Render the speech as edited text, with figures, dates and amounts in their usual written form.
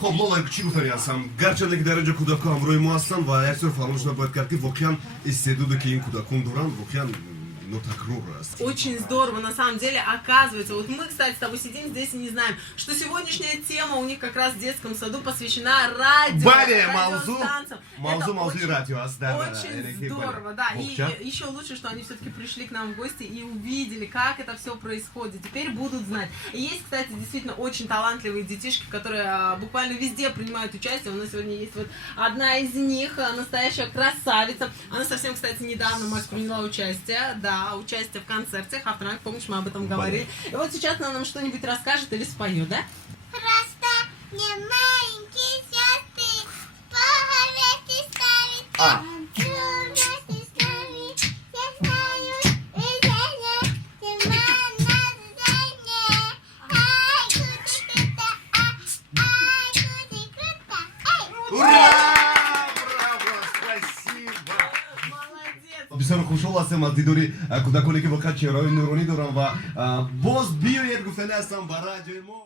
خب لالا چی گفتنی هستم گرچه که در اینجا کودکان همراه ما هستن و یک سر فراموش نباید کرد که واقعا استعدادی که این کودکان دارن واقعا نوتکرور است. Очень здорово, на самом деле, оказывается. Вот мы, кстати, с тобой сидим здесь и не знаем, что сегодняшняя тема у них как раз в детском саду посвящена радио, радиостанциям. Мавзу радио аст. Очень здорово, да. И еще лучше, что они все-таки пришли к нам в гости и увидели, как это все происходит. Теперь будут знать. И есть, кстати, действительно очень талантливые детишки, которые буквально везде принимают участие. У нас сегодня есть вот одна из них, настоящая красавица. Она совсем, кстати, недавно, Маш, приняла участие, да, участие в концерте Хавтранг, помнишь, мы об этом говорили. И вот сейчас она нам что-нибудь расскажет или споет, да? Просто мне маленькие сестры погорячий ставить. Вместе с нами все знают движение, командное движение. Ай, круто, ай, круто, ай. Ура! Браво! Спасибо! Молодец! بسیار خوشحال هستم از دیداری کودکانی که واقعا چهره‌های نورانی دارن و باز بیاید گفتنی هستم برای رادیوی ما.